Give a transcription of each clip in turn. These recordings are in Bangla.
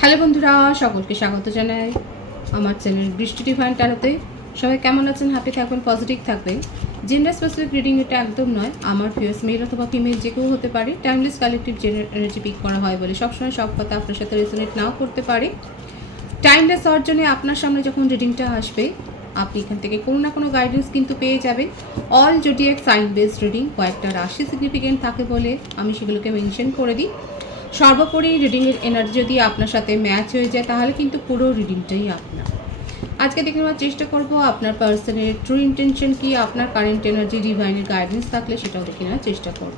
হ্যালো বন্ধুরা, সকলকে স্বাগত জানাই আমার চ্যানেল বৃষ্টি ডিভাইন ট্যারোতে। সবাই কেমন আছেন? হ্যাপি থাকবেন, পজিটিভ থাকবেন। জেন্ডার স্পেসিফিক রিডিং এটা একদম নয়। আমার ফিয়ার্স মেল অথবা ফিমেল যে কেউ হতে পারে। টাইমলেস কালেকটিভ এনার্জি পিক করা হয় বলে সবসময় সব কথা আপনার সাথে রেজোনেট নাও করতে পারে। টাইমলেস হওয়ার জন্য আপনার সামনে যখন রিডিংটা আসবে, আপনি এখান থেকে কোনো না কোনো গাইডেন্স কিন্তু পেয়ে যাবেন। All zodiac sign based reading, কয়েকটা রাশি সিগনিফিকেন্ট থাকে বলে আমি সেগুলোকে মেনশন করে দিই। সর্বোপরি রিডিংয়ের এনার্জি যদি আপনার সাথে ম্যাচ হয়ে যায় তাহলে কিন্তু পুরো রিডিংটাই আপনার। আজকে দেখে নেওয়ার চেষ্টা করব আপনার পার্সনের ট্রু ইন্টেনশন কি, আপনার কারেন্ট এনার্জি ডিভাইনের গাইডেন্স থাকলে সেটাও দেখে নেওয়ার চেষ্টা করব।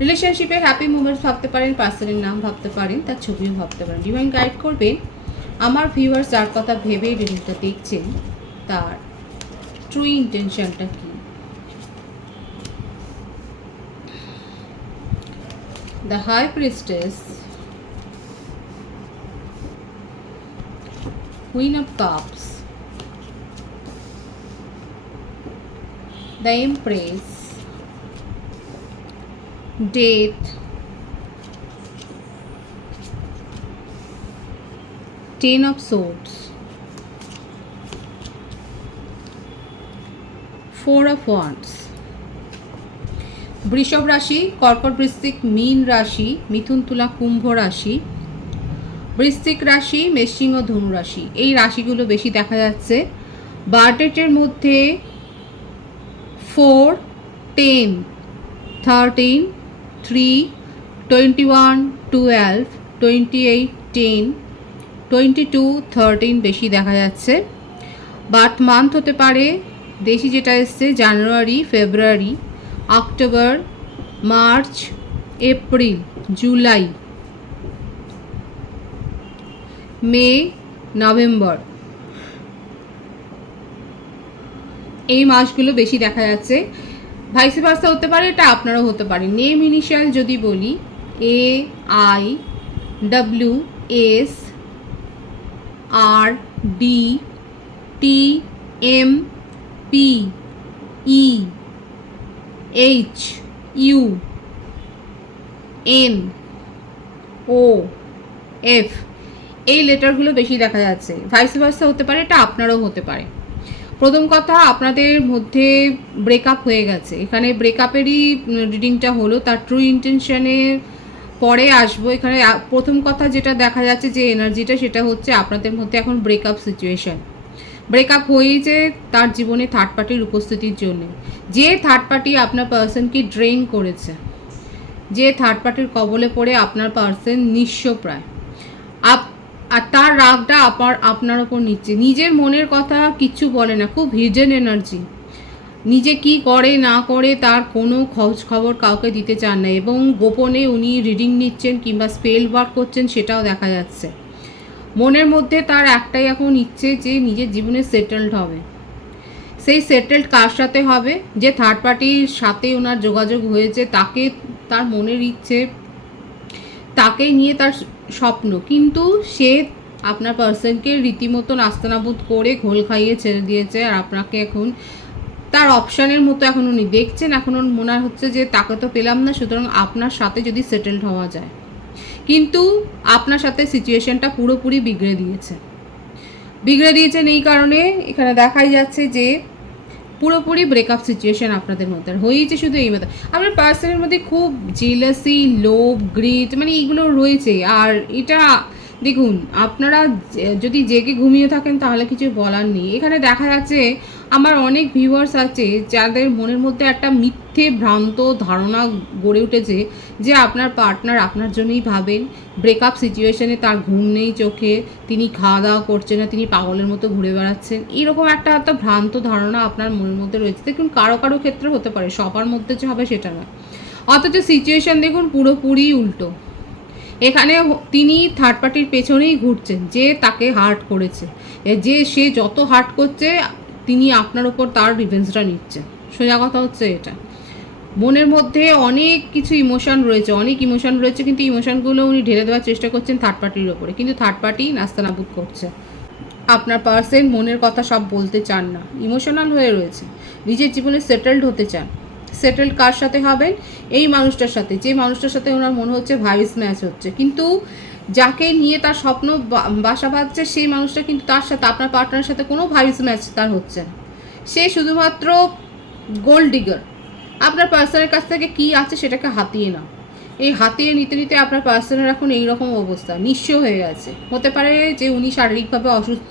রিলেশনশিপে হ্যাপি মুভমেন্টস ভাবতে পারেন, পার্সনের নাম ভাবতে পারেন, তার ছবিও ভাবতে পারেন। ডিভাইন গাইড করবে আমার ভিউয়ার্স যার কথা ভেবে রিডিংটা দেখছেন তার ট্রু ইন্টেনশনটা কি। The High Priestess, Queen of Cups, the Empress, Death, 10 of Swords, 4 of Wands। বৃষভ রাশি, কর্কট, বৃশ্চিক, মীন রাশি, মিথুন, তুলা, কুম্ভ রাশি, বৃশ্চিক রাশি, মেষসিংহ, ধনু রাশি, এই রাশিগুলো বেশি দেখা যাচ্ছে। বার্থডেটের মধ্যে 4, 10, 13, 3, 21, 12, 28, 10, 22, 13 বেশি দেখা যাচ্ছে। বার্থ মান্থ হতে পারে দেশি যেটা এসছে জানুয়ারি, ফেব্রুয়ারি, অক্টোবর, মার্চ, এপ্রিল, জুলাই, মে, নভেম্বর, এই মাসগুলো বেশি দেখা যাচ্ছে। ভাইস ভার্সা হতে পারে, এটা আপনারাও হতে পারে। নেম ইনিশিয়াল যদি বলি, A, I, W, S, R, D, T, M, P, E, H, U, N, O, F, এই লেটারগুলো বেশি দেখা যাচ্ছে। ভাইস ভার্সা হতে পারে, এটা আপনারাও হতে পারে। প্রথম কথা, আপনাদের মধ্যে ব্রেকআপ হয়ে গেছে। এখানে ব্রেকআপেরই রিডিংটা হলো, তার ট্রু ইন্টেনশনে পরে আসবো। এখানে প্রথম কথা যেটা দেখা যাচ্ছে যে এনার্জিটা, সেটা হচ্ছে আপনাদের মধ্যে এখন ব্রেকআপ সিচুয়েশন। ব্রেকআপ হয়েছে তার জীবনে থার্ড পার্টির উপস্থিতির জন্য। যে থার্ড পার্টি আপনার পার্সনকে ড্রেন করেছে, যে থার্ড পার্টির কবলে পড়ে আপনার পার্সন নিঃস্বপ্রায়, আর তার রাগটা আপনার ওপর নিচ্ছে। নিজের মনের কথা কিচ্ছু বলে না, খুব হিডেন এনার্জি। নিজে কি করে না করে তার কোনো খোঁজ খবর কাউকে দিতে চান না, এবং গোপনে উনি রিডিং নিচ্ছেন কিংবা স্পেল ওয়ার্ক করছেন, সেটাও দেখা যাচ্ছে। মনের মধ্যে তার একটাই এখন ইচ্ছে যে নিজের জীবনে সেটেলড হবে। সেই সেটেলড কার সাথে হবে? যে থার্ড পার্টির সাথে ওনার যোগাযোগ হয়েছে, তাকে, তার মনের ইচ্ছে, তাকে নিয়ে তার স্বপ্ন, কিন্তু সে আপনার পার্সনকে রীতিমতো নাস্তানাবুদ করে ঘোল খাইয়ে ছেড়ে দিয়েছে। আর আপনাকে এখন তার অপশানের মতো এখন উনি দেখছেন। এখন ওর মনে হচ্ছে যে তাকে তো পেলাম না, সুতরাং আপনার সাথে যদি সেটেলড হওয়া যায়। কিন্তু আপনার সাথে সিচুয়েশনটা পুরোপুরি বিগড়ে দিয়েছেন। এই কারণে এখানে দেখাই যাচ্ছে যে পুরোপুরি ব্রেকআপ সিচুয়েশন আপনাদের মধ্যে হয়েছে। শুধু এই মতো আপনার পার্সনের মধ্যে খুব জেলাসি, লোভ, গ্রিড, মানে এইগুলো রয়েছে। আর এটা দেখুন, আপনারা যদি জেগে ঘুমিয়ে থাকেন তাহলে কিছু বলার নেই। এখানে দেখা যাচ্ছে আমার অনেক ভিউয়ার্স আছে যাদের মনের মধ্যে একটা মিথ্যে ভ্রান্ত ধারণা গড়ে উঠেছে যে আপনার পার্টনার আপনার জন্যই ভাবেন। ব্রেকআপ সিচুয়েশনে তার ঘুম নেই চোখে, তিনি খাওয়া দাওয়া করছেন না, তিনি পাগলের মতো ঘুরে বেড়াচ্ছেন, এরকম একটা ভ্রান্ত ধারণা আপনার মনের মধ্যে রয়েছে। দেখুন, কারো কারো ক্ষেত্রে হতে পারে, সবার মধ্যে যে হবে সেটা না। অথচ সিচুয়েশন দেখুন পুরোপুরি উল্টো। এখানে তিনি থার্ড পার্টির পেছনেই ঘুরছেন, যে তাকে হার্ট করেছে, যে সে যত হার্ট করছে তিনি আপনার ওপর তার রিভেঞ্জটা নিচ্ছেন। সোজা কথা হচ্ছে এটা। মনের মধ্যে অনেক কিছু ইমোশন রয়েছে, কিন্তু ইমোশনগুলো উনি ঢেলে দেওয়ার চেষ্টা করছেন থার্ড পার্টির ওপরে, কিন্তু থার্ড পার্টি নাস্তানাবুদ করছে। আপনার পার্সন মনের কথা সব বলতে চান না, ইমোশনাল হয়ে রয়েছে, নিজের জীবনে সেটেলড হতে চান। সেটেলড কার সাথে হবেন? এই মানুষটার সাথে, যে মানুষটার সাথে ওনার মনে হচ্ছে ভাইস ম্যাচ হচ্ছে। কিন্তু যাকে নিয়ে তার স্বপ্ন বাসা বাঁধছে সেই মানুষটা কিন্তু তার সাথে, আপনার পার্টনারের সাথে কোনো ভাইবস ম্যাচ তার হচ্ছে না। সে শুধুমাত্র গোল্ড ডিগার। আপনার পার্সনের কাছ থেকে কি আছে সেটাকে হাতিয়ে নাও। এই হাতিয়ে নিতে নিতে আপনার পার্সনের এখন এইরকম অবস্থা, নিঃস্ব হয়ে গেছে। হতে পারে যে উনি শারীরিকভাবে অসুস্থ।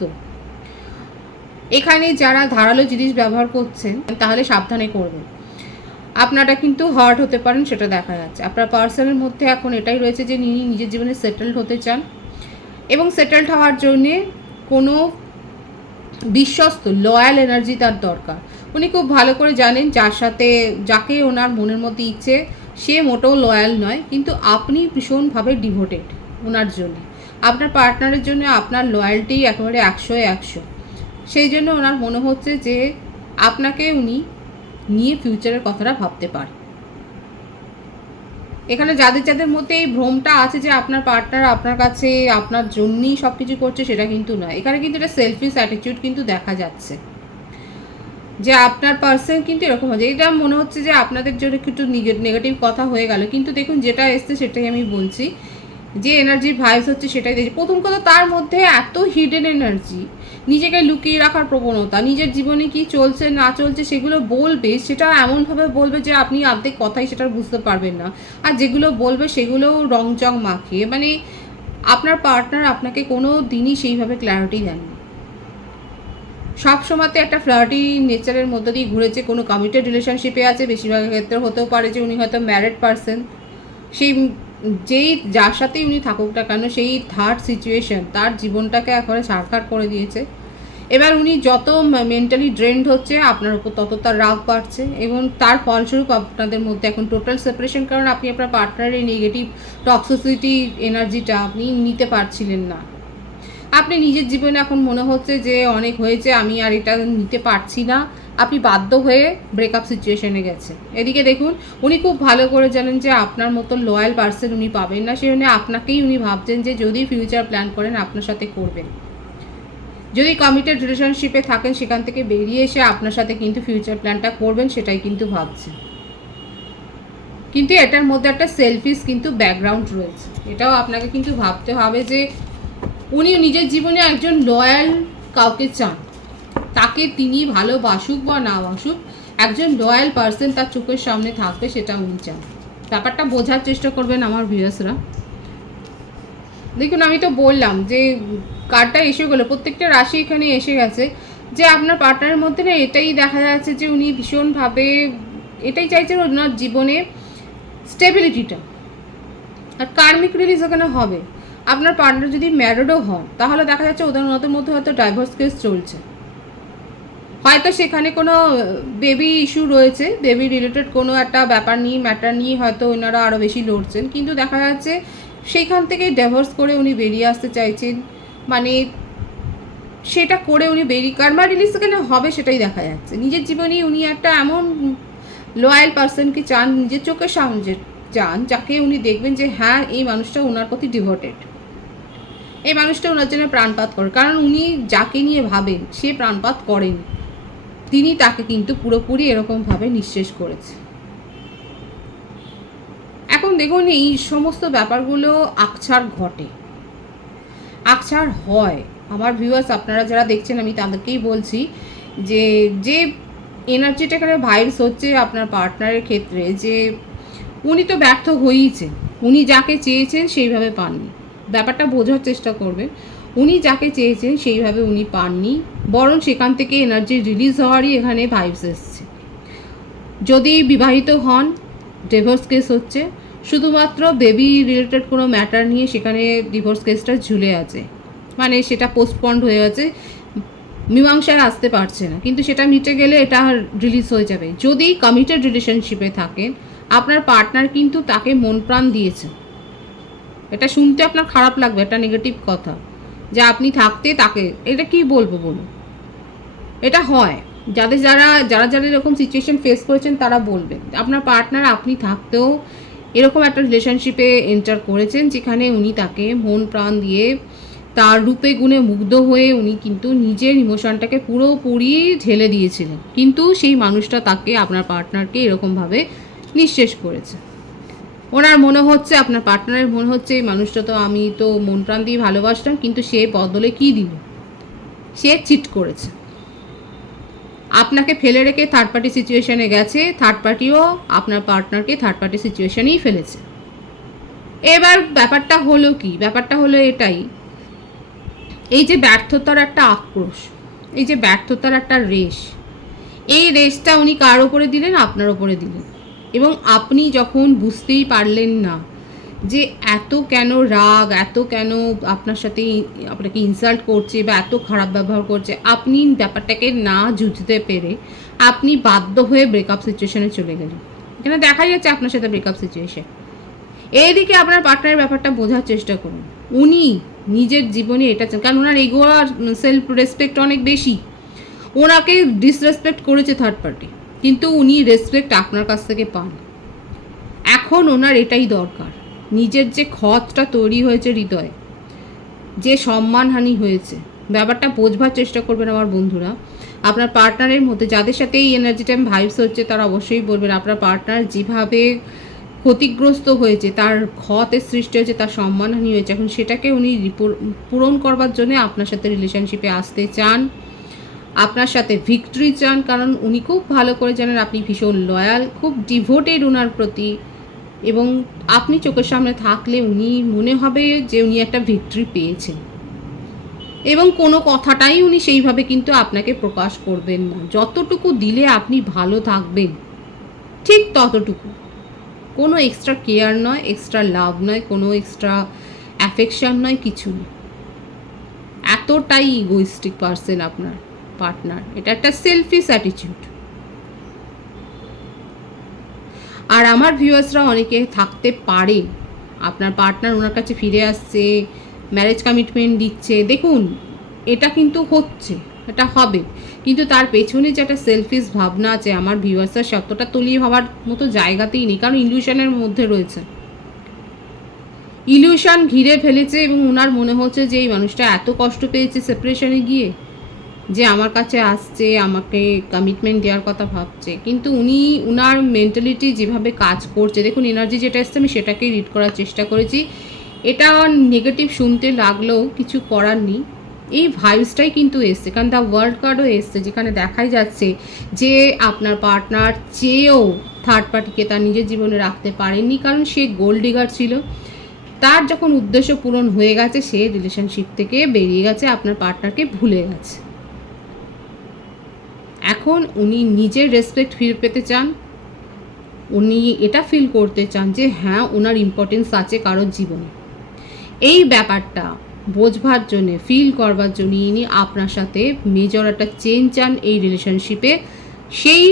এখানে যারা ধারালো জিনিস ব্যবহার করছেন তাহলে সাবধানে করবেন, আপনারা কিন্তু হার্ট হতে পারেন, সেটা দেখা যাচ্ছে। আপনার পার্সনের মধ্যে এখন এটাই রয়েছে যে তিনি নিজের জীবনে সেটেলড হতে চান, এবং সেটেলড হওয়ার জন্যে কোনো বিশ্বস্ত লয়াল এনার্জি তার দরকার। উনি খুব ভালো করে জানেন যার সাথে, যাকে ওনার মনের মধ্যে ইচ্ছে সে মোটেও লয়াল নয়, কিন্তু আপনি ভীষণভাবে ডিভোটেড ওনার জন্য। আপনার পার্টনারের জন্য আপনার লয়্যালটি একেবারে 100-100। সেই জন্য ওনার মনে হচ্ছে যে আপনাকে উনি নিয়ে ফিউচারের কথাটা ভাবতে পারে। এখানে যাদের যাদের মধ্যে এই ভ্রমটা আছে যে আপনার পার্টনার আপনার কাছে আপনার জন্যই সব কিছু করছে, সেটা কিন্তু নয়। এখানে কিন্তু এটা সেলফিশ অ্যাটিটিউড কিন্তু দেখা যাচ্ছে, যে আপনার পার্সন কিন্তু এরকম হচ্ছে। এটা মনে হচ্ছে যে আপনাদের জন্য একটু নেগেটিভ কথা হয়ে গেল, কিন্তু দেখুন যেটা এসছে সেটাই আমি বলছি, যে এনার্জির ভাইবস হচ্ছে সেটাই দেখছি। প্রথম কথা, তার মধ্যে এত হিডেন এনার্জি, নিজেকে লুকিয়ে রাখার প্রবণতা, নিজের জীবনে কি চলছে না চলছে সেগুলো বলবে, সেটা এমনভাবে বলবে যে আপনি অর্ধেক কথাই সেটা বুঝতে পারবেন না। আর যেগুলো বলবে সেগুলোও রংচং মাখিয়ে, মানে আপনার পার্টনার আপনাকে কোনো দিনই সেইভাবে ক্ল্যারিটি দেননি। সব সময়তে একটা ফ্লার্টি নেচারের মধ্যে দিয়ে ঘুরেছে, কোনো কমিটেড রিলেশনশিপে আছে। বেশিরভাগ ক্ষেত্রে হতেও পারে যে উনি হয়তো ম্যারিড পারসন, সেই যেই যার সাথেই উনি থাকুক না কেন সেই থার্ড সিচুয়েশন তার জীবনটাকে একেবারে ছাড়খাড় করে দিয়েছে। এবার উনি যত মেন্টালি ড্রেন্ড হচ্ছে আপনার উপর তত তার রাগ বাড়ছে, এবং তার ফলস্বরূপ আপনাদের মধ্যে এখন টোটাল সেপারেশন। কারণ আপনি আপনার পার্টনারের নেগেটিভ টক্সিসিটি এনার্জিটা আপনি নিতে পারছিলেন না। আপনি নিজের জীবনে এখন মনে হচ্ছে যে অনেক হয়েছে, আমি আর এটা নিতে পারছি না, আপনি বাধ্য হয়ে ব্রেকআপ সিচুয়েশনে গেছে। এদিকে দেখুন উনি খুব ভালো করে জানেন যে আপনার মতো লয়াল পার্সন উনি পাবেন না, সেই জন্য আপনাকেই উনি ভাবছেন যে যদি ফিউচার প্ল্যান করেন আপনার সাথে করবেন। যদি কমিটেড রিলেশনশিপে থাকেন সেখান থেকে বেরিয়ে এসে আপনার সাথে কিন্তু ফিউচার প্ল্যানটা করবেন, সেটাই কিন্তু ভাবছেন। কিন্তু এটার মধ্যে একটা সেলফিশ কিন্তু ব্যাকগ্রাউন্ড রয়েছে, এটাও আপনাকে কিন্তু ভাবতে হবে যে উনি নিজের জীবনে একজন লয়াল কাউকে চান, তাকে তিনি ভালোবাসুক বা না বাসুক একজন লয়াল পার্সন তার চোখের সামনে থাকবে, সেটা উনি চান। ব্যাপারটা বোঝার চেষ্টা করবেন আমার ভিউয়ার্সরা। দেখুন আমি তো বললাম যে কার্ডটা এসে গেলো, প্রত্যেকটা রাশি এখানে এসে গেছে, যে আপনার পার্টনারের মধ্যে না এটাই দেখা যাচ্ছে যে উনি ভীষণভাবে এটাই চাইছেন ওনার জীবনে স্টেবিলিটিটা। আর কার্মিক রিলিজ এখানে হবে। আপনার পার্টনার যদি ম্যারিডও হন তাহলে দেখা যাচ্ছে ওদের মধ্যে হয়তো ডাইভোর্স কেস চলছে, হয়তো সেখানে কোনো বেবি ইস্যু রয়েছে, বেবি রিলেটেড কোনো একটা ব্যাপার নিয়ে ম্যাটার নিয়ে হয়তো ওনারা আরও বেশি লড়ছেন, কিন্তু দেখা যাচ্ছে সেইখান থেকে ডিভোর্স করে উনি বেরিয়ে আসতে চাইছেন। মানে সেটা করে উনি কার্মা রিলিজ এখানে হবে, সেটাই দেখা যাচ্ছে। নিজের জীবনে উনি একটা এমন লয়াল পার্সনকে চান, নিজের চোখের সামনে চান, যাকে উনি দেখবেন যে হ্যাঁ এই মানুষটা ওনার প্রতি ডিভোটেড, এই মানুষটা ওনার জন্য প্রাণপাত করে। কারণ উনি যাকে নিয়ে ভাবেন সে প্রাণপাত করেন, তিনি তাকে কিন্তু পুরোপুরি এরকমভাবে নিঃশেষ করেছে। এখন দেখুন এই সমস্ত ব্যাপারগুলো আকছার ঘটে, আকছার হয়। আমার ভিউয়ার্স আপনারা যারা দেখছেন আমি তাদেরকেই বলছি যে যে এনার্জিটা এখানে ভাইবস হচ্ছে আপনার পার্টনারের ক্ষেত্রে, যে উনি তো ব্যর্থ হয়েইছেন, উনি যাকে চেয়েছেন সেইভাবে পাননি। ব্যাপারটা বোঝার চেষ্টা করবেন, উনি যাকে চেয়েছেন সেইভাবে উনি পাননি, বরং সেখান থেকে এনার্জি রিলিজ হওয়ারই এখানে ভাইবস এসছে। যদি বিবাহিত হন ডিভোর্স কেস হচ্ছে, শুধুমাত্র বেবি রিলেটেড কোনো ম্যাটার নিয়ে সেখানে ডিভোর্স কেসটা ঝুলে আছে, মানে সেটা পোস্টপন্ড হয়ে আছে, মীমাংসায় আসতে পারছে না, কিন্তু সেটা মিটে গেলে এটা রিলিজ হয়ে যাবে। যদি কমিটেড রিলেশনশিপে থাকেন আপনার পার্টনার কিন্তু তাকে মন প্রাণ দিয়েছে। এটা শুনতে আপনার খারাপ লাগবে, এটা নেগেটিভ কথা যে আপনি থাকতে তাকে, এটা কি বলবো বলুন, এটা হয়। যারা এরকম সিচুয়েশন ফেস করেছেন তারা বলবেন আপনার পার্টনার আপনি থাকতেও এরকম একটা রিলেশনশিপে এন্টার করেছেন যেখানে উনি তাকে মন প্রাণ দিয়ে তার রূপে গুণে মুগ্ধ হয়ে উনি কিন্তু নিজের ইমোশনটাকে পুরোপুরি ঢেলে দিয়েছিলেন, কিন্তু সেই মানুষটা তাকে, আপনার পার্টনারকে এরকমভাবে নিঃশেষ করেছে। ওনার মনে হচ্ছে, আপনার পার্টনারের মনে হচ্ছে এই মানুষটা তো আমি তো মন প্রাণ দিয়ে ভালোবাসতাম, কিন্তু সে বদলে কী দিল, সে চিট করেছে, আপনাকে ফেলে রেখে থার্ড পার্টি সিচুয়েশনে গেছে, থার্ড পার্টিও আপনার পার্টনারকে থার্ড পার্টি সিচুয়েশনেই ফেলেছে। এবার ব্যাপারটা হলো কি, ব্যাপারটা হলো এটাই, এই যে ব্যর্থতার একটা আক্রোশ, এই যে ব্যর্থতার একটা রেশ, এই রেশটা উনি কার ওপরে দিলেন, আপনার ওপরে দিলেন। এবং আপনি যখন বুঝতেই পারলেন না যে এত কেন রাগ, এত কেন আপনার সাথে আপনাকে ইনসাল্ট করছে বা এত খারাপ ব্যবহার করছে, আপনি ব্যাপারটাকে না জুঝতে পেরে আপনি বাধ্য হয়ে ব্রেকআপ সিচুয়েশনে চলে গেলেন। এখানে দেখা যাচ্ছে আপনার সাথে ব্রেকআপ সিচুয়েশন। এইদিকে আপনার পার্টনারের ব্যাপারটা বোঝার চেষ্টা করুন, উনি নিজের জীবনে এটা চান, কারণ ওনার ইগো আর সেলফ রেসপেক্ট অনেক বেশি। ওনাকে ডিসরেসপেক্ট করেছে থার্ড পার্টি, কিন্তু উনি রেসপেক্ট আপনার কাছ থেকে পান। এখন ওনার এটাই দরকার, নিজের যে ক্ষতটা তৈরি হয়েছে হৃদয়ে, যে সম্মানহানি হয়েছে, ব্যাপারটা বোঝবার চেষ্টা করবেন আমার বন্ধুরা। আপনার পার্টনারের মধ্যে যাদের সাথে এই এনার্জি টাইম ভাইবস হচ্ছে তারা অবশ্যই বলবেন আপনার পার্টনার যেভাবে ক্ষতিগ্রস্ত হয়েছে, তার ক্ষতের সৃষ্টি হয়েছে, তার সম্মানহানি হয়েছে, এখন সেটাকে উনি পূরণ করবার জন্য আপনার সাথে রিলেশনশিপে আসতে চান, আপনার সাথে ভিক্টরি চান, কারণ উনি খুব ভালো করে জানেন আপনি ভীষণ লয়াল, খুব ডিভোটেড ওনার প্রতি, এবং আপনি চোখের সামনে থাকলে উনি মনে হবে যে উনি একটা ভিক্টরি পেয়েছেন। এবং কোনো কথাটাই উনি সেইভাবে কিন্তু আপনাকে প্রকাশ করবেন না, যতটুকু দিলে আপনি ভালো থাকবেন ঠিক ততটুকু, কোনো এক্সট্রা কেয়ার নয়, এক্সট্রা লাভ নয়, কোনো এক্সট্রা অ্যাফেকশন নয়, কিছু নয়। এতটাই ইগোইস্টিক পারসন আপনার পার্টনার, এটা একটা সেলফিশ অ্যাটিটিউড। আর আমার ভিউয়ার্সরা অনেকে থাকতে পারে আপনার পার্টনার ওনার কাছে ফিরে আসছে, ম্যারেজ কমিটমেন্ট দিচ্ছে, দেখুন এটা কিন্তু হচ্ছে, এটা হবে, কিন্তু তার পেছনে যে একটা সেলফিশ ভাবনা আছে আমার ভিউয়ার্সরা সতটা তলিয়ে ভাবার মতো জায়গাতেই নেই, কারণ ইলিউশনের মধ্যে রয়েছে, ইলিউশন ঘিরে ফেলেছে, এবং ওনার মনে হচ্ছে যে এই মানুষটা এত কষ্ট পেয়েছে সেপারেশনে গিয়ে যে আমার কাছে আসছে, আমাকে কমিটমেন্ট দেওয়ার কথা ভাবছে, কিন্তু উনি উনার মেন্টালিটি যেভাবে কাজ করছে, দেখুন এনার্জি যেটা এসছে আমি সেটাকেই রিড করার চেষ্টা করেছি, এটা নেগেটিভ শুনতে লাগলেও কিছু করার নেই, এই ভাইবসটাই কিন্তু এসছে, কারণ দ্য ওয়ার্ল্ড কার্ডও এসছে, যেখানে দেখাই যাচ্ছে যে আপনার পার্টনার চেয়েও থার্ড পার্টিকে তার নিজের জীবনে রাখতে পারেননি, কারণ সে গোল্ড ডিগার ছিল, তার যখন উদ্দেশ্য পূরণ হয়ে গেছে সে রিলেশনশিপ থেকে বেরিয়ে গেছে, আপনার পার্টনারকে ভুলে গেছে। এখন উনি নিজের রেসপেক্ট ফিরে পেতে চান, উনি এটা ফিল করতে চান যে হ্যাঁ ওনার ইম্পর্টেন্স আছে কারোর জীবনে। এই ব্যাপারটা বোঝবার জন্যে, ফিল করবার জন্য ইনি আপনার সাথে মেজর একটা চেঞ্জ চান এই রিলেশনশিপে। সেই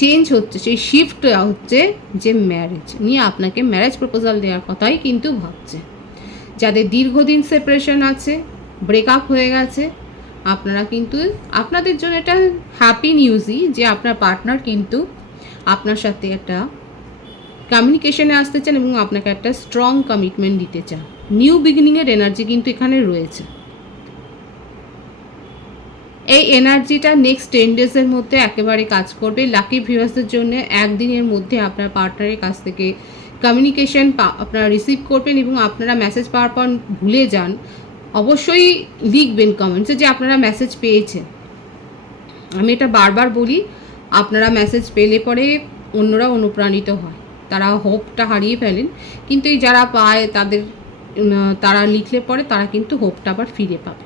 চেঞ্জ হচ্ছে, সেই শিফট হচ্ছে যে ম্যারেজ, উনি আপনাকে ম্যারেজ প্রপোজাল দেওয়ার কথাই কিন্তু ভাবছে। যাদের দীর্ঘদিন সেপারেশন আছে, ব্রেকআপ হয়ে গেছে, আপনারা কিন্তু, আপনাদের জন্য এটা হ্যাপি নিউজই যে আপনার পার্টনার কিন্তু আপনার সাথে একটা কমিউনিকেশনে আসতে চান এবং আপনাকে একটা স্ট্রং কমিটমেন্ট দিতে চান। নিউ বিগিনিংয়ের এনার্জি কিন্তু এখানে রয়েছে। এই এনার্জিটা নেক্সট 10 ডেজের মধ্যে একেবারে কাজ করবে। লাকি ভিউয়ার্সদের জন্য একদিনের মধ্যে আপনার পার্টনারের কাছ থেকে কমিউনিকেশন আপনারা রিসিভ করবেন, এবং আপনারা মেসেজ পাওয়ার পর ভুলে যান, অবশ্যই লিখবেন কমেন্টসে যে আপনারা মেসেজ পেয়েছেন। আমি এটা বারবার বলি, আপনারা মেসেজ পেলে পরে অন্যরা অনুপ্রাণিত হয়, তারা হোপটা হারিয়ে ফেলেন, কিন্তু এই যারা পায় তারা লিখলে পরে তারা কিন্তু হোপটা আবার ফিরে পাবে।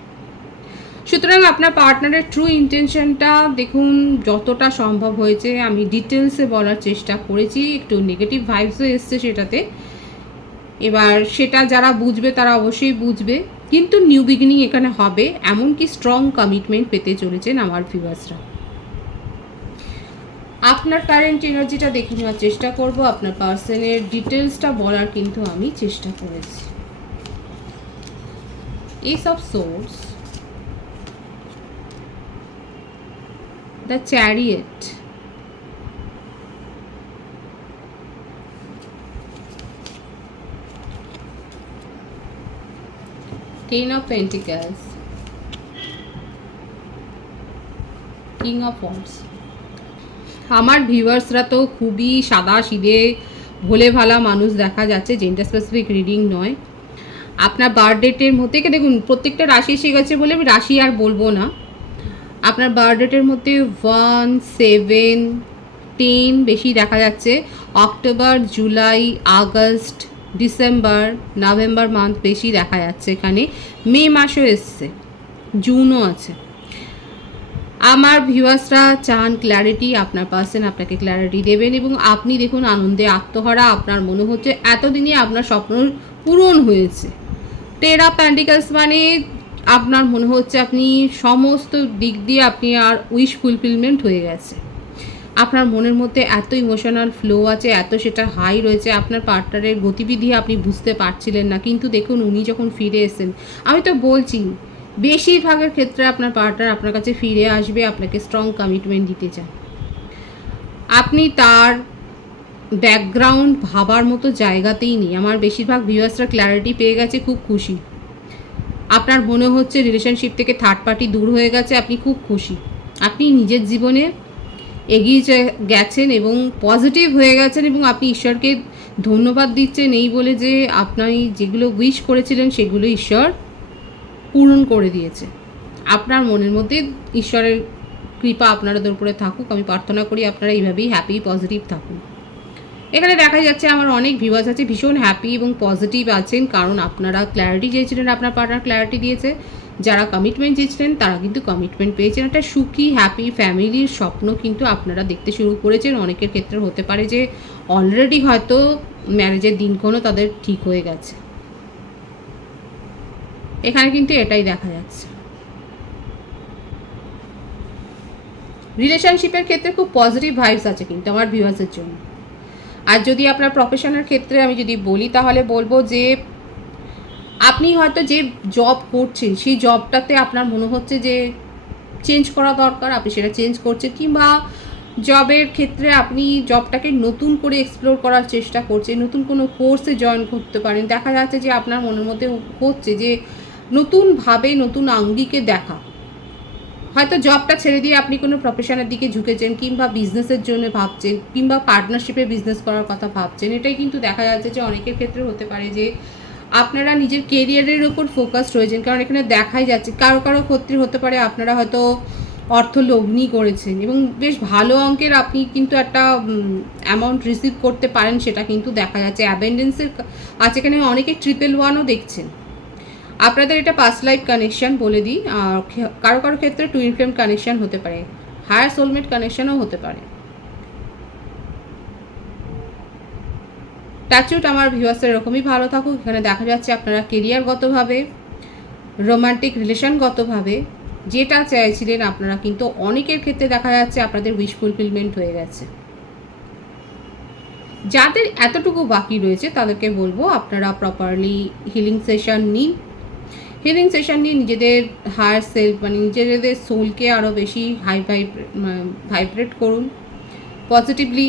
সুতরাং আপনার পার্টনারের ট্রু ইন্টেনশনটা দেখুন, যতটা সম্ভব হয়েছে আমি ডিটেলসে বলার চেষ্টা করেছি, একটু নেগেটিভ ভাইবসও এসছে সেটাতে, এবার সেটা যারা বুঝবে তারা অবশ্যই বুঝবে, কিন্তু নিউ বিগিনিং এখানে হবে, এমনকি স্ট্রং কমিটমেন্ট পেতে চলেছেন আমার ভিউয়ার্সরা। আপনার কারেন্ট এনার্জিটা দেখে নেওয়ার চেষ্টা করব, আপনার পার্সনের ডিটেলসটা বলার কিন্তু আমি চেষ্টা করেছি। S of swords, the chariot, ten of pentacles, king of wands. আমার ভিউয়ার্সরা তো খুবই সাদা সিধে ভোলে ভালা মানুষ দেখা যাচ্ছে, জেন্ডার স্পেসিফিক রিডিং নয়। আপনার বার্থ ডেটের মধ্যে দেখুন প্রত্যেকটা রাশি এসে গেছে বলে আমি রাশি আর বলবো না। আপনার বার্থ ডেটের মধ্যে 1, 7, 10 বেশি দেখা যাচ্ছে। October, July, August, December, November month বেশি দেখা যাচ্ছে এখানে। মে মাসও এসছে, জুনও আছে। আমার ভিউয়ার্সরা চান ক্ল্যারিটি, আপনার পার্সন আপনাকে ক্ল্যারিটি দেবেন এবং আপনি দেখুন আনন্দে আত্মহারা। আপনার মনে হচ্ছে এতদিনে আপনার স্বপ্ন পূরণ হয়েছে। টেন অফ পেন্টিকলস মানে আপনার মনে হচ্ছে আপনি সমস্ত দিক দিয়ে আপনি আর উইশ ফুলফিলমেন্ট হয়ে গেছে। আপনার মনের মধ্যে এত ইমোশনাল ফ্লো আছে, এত সেটা হাই রয়েছে। আপনার পার্টনারের গতিবিধি আপনি বুঝতে পারছিলেন না, কিন্তু দেখুন উনি যখন ফিরে এসেছেন, আমি তো বলছি বেশিরভাগের ক্ষেত্রে আপনার পার্টনার আপনার কাছে ফিরে আসবে, আপনাকে স্ট্রং কমিটমেন্ট দিতে চান। আপনি তার ব্যাকগ্রাউন্ড ভাবার মতো জায়গাতেই নেই। আমার বেশিরভাগ ভিউয়ার্সরা ক্ল্যারিটি পেয়ে গেছে, খুব খুশি। আপনার মনে হচ্ছে রিলেশনশিপ থেকে থার্ড পার্টি দূর হয়ে গেছে, আপনি খুব খুশি। আপনি নিজের জীবনে এগিয়ে গেছেন এবং পজিটিভ হয়ে গেছেন এবং আপনি ঈশ্বরকে ধন্যবাদ দিচ্ছেন এই বলে যে আপনি যেগুলো উইশ করেছিলেন সেগুলো ঈশ্বর পূরণ করে দিয়েছে। আপনার মনের মধ্যে ঈশ্বরের কৃপা আপনাদের উপরে থাকুক। আমি প্রার্থনা করি আপনারা এইভাবেই হ্যাপি পজিটিভ থাকুন। এখানে দেখা যাচ্ছে আমার অনেক ভিউয়ার্স আছে ভীষণ হ্যাপি এবং পজিটিভ আছেন, কারণ আপনারা ক্ল্যারিটি চেয়েছিলেন, আপনার পার্টনার ক্ল্যারিটি দিয়েছে। যারা কমিটমেন্ট চেয়েছিলেন তারা কিন্তু কমিটমেন্ট পেয়েছেন। একটা সুখী হ্যাপি ফ্যামিলির স্বপ্ন কিন্তু আপনারা দেখতে শুরু করেছেন। অনেকের ক্ষেত্রে হতে পারে যে অলরেডি হয়তো ম্যারেজের দিনক্ষণও তাদের ঠিক হয়ে গেছে। এখানে কিন্তু এটাই দেখা যাচ্ছে। রিলেশনশিপের ক্ষেত্রে খুব পজিটিভ ভাইবস আছে কিন্তু আমার ভিউয়ার্সের জন্য। আর যদি আপনার প্রফেশনের ক্ষেত্রে আমি যদি বলি তাহলে বলবো যে আপনি হয়তো যে জব করছেন সেই জবটাতে আপনার মনে হচ্ছে যে চেঞ্জ করা দরকার, আপনি সেটা চেঞ্জ করছেন, কিংবা জবের ক্ষেত্রে আপনি জবটাকে নতুন করে এক্সপ্লোর করার চেষ্টা করছেন, নতুন কোনো কোর্সে জয়েন করতে পারেন। দেখা যাচ্ছে যে আপনার মনের মধ্যে হচ্ছে যে নতুনভাবে নতুন আঙ্গিকে দেখা। হয়তো জবটা ছেড়ে দিয়ে আপনি কোনো প্রফেশনের দিকে ঝুঁকেছেন, কিংবা বিজনেসের জন্য ভাবছেন, কিংবা পার্টনারশিপে বিজনেস করার কথা ভাবছেন। এটাই কিন্তু দেখা যাচ্ছে যে অনেকের ক্ষেত্রে হতে পারে যে আপনারা নিজের কেরিয়ারের ওপর ফোকাসড হয়েছেন, কারণ এখানে দেখাই যাচ্ছে কারো কারো ক্ষেত্রে হতে পারে আপনারা হয়তো অর্থ লগ্নি করেছেন এবং বেশ ভালো অঙ্কের আপনি কিন্তু একটা অ্যামাউন্ট রিসিভ করতে পারেন, সেটা কিন্তু দেখা যাচ্ছে। অ্যাবেন্ডেন্সের আছে এখানে, অনেকে 111ও দেখছেন। আপনাদের এটা পাস্ট লাইফ কানেকশন বলে দিই। আর কারো কারো ক্ষেত্রে টুইন ফ্লেম কানেকশন হতে পারে, হায়ার সোলমেট কানেকশনও হতে পারে। টাচউড আমার ভিউয়ার্সের এরকমই ভালো থাকুক। এখানে দেখা যাচ্ছে আপনারা কেরিয়ারগতভাবে, রোমান্টিক রিলেশনগতভাবে যেটা চাইছিলেন আপনারা কিন্তু অনেকের ক্ষেত্রে দেখা যাচ্ছে আপনাদের উইশ ফুলফিলমেন্ট হয়ে গেছে। যাদের এতটুকু বাকি রয়েছে তাদেরকে বলবো আপনারা প্রপারলি হিলিং সেশন নিন। হিলিং সেশন নিয়ে নিজেদের হায়ার সেলফ মানে নিজেদের সোলকে আরও বেশি ভাইব্রেট করুন পজিটিভলি।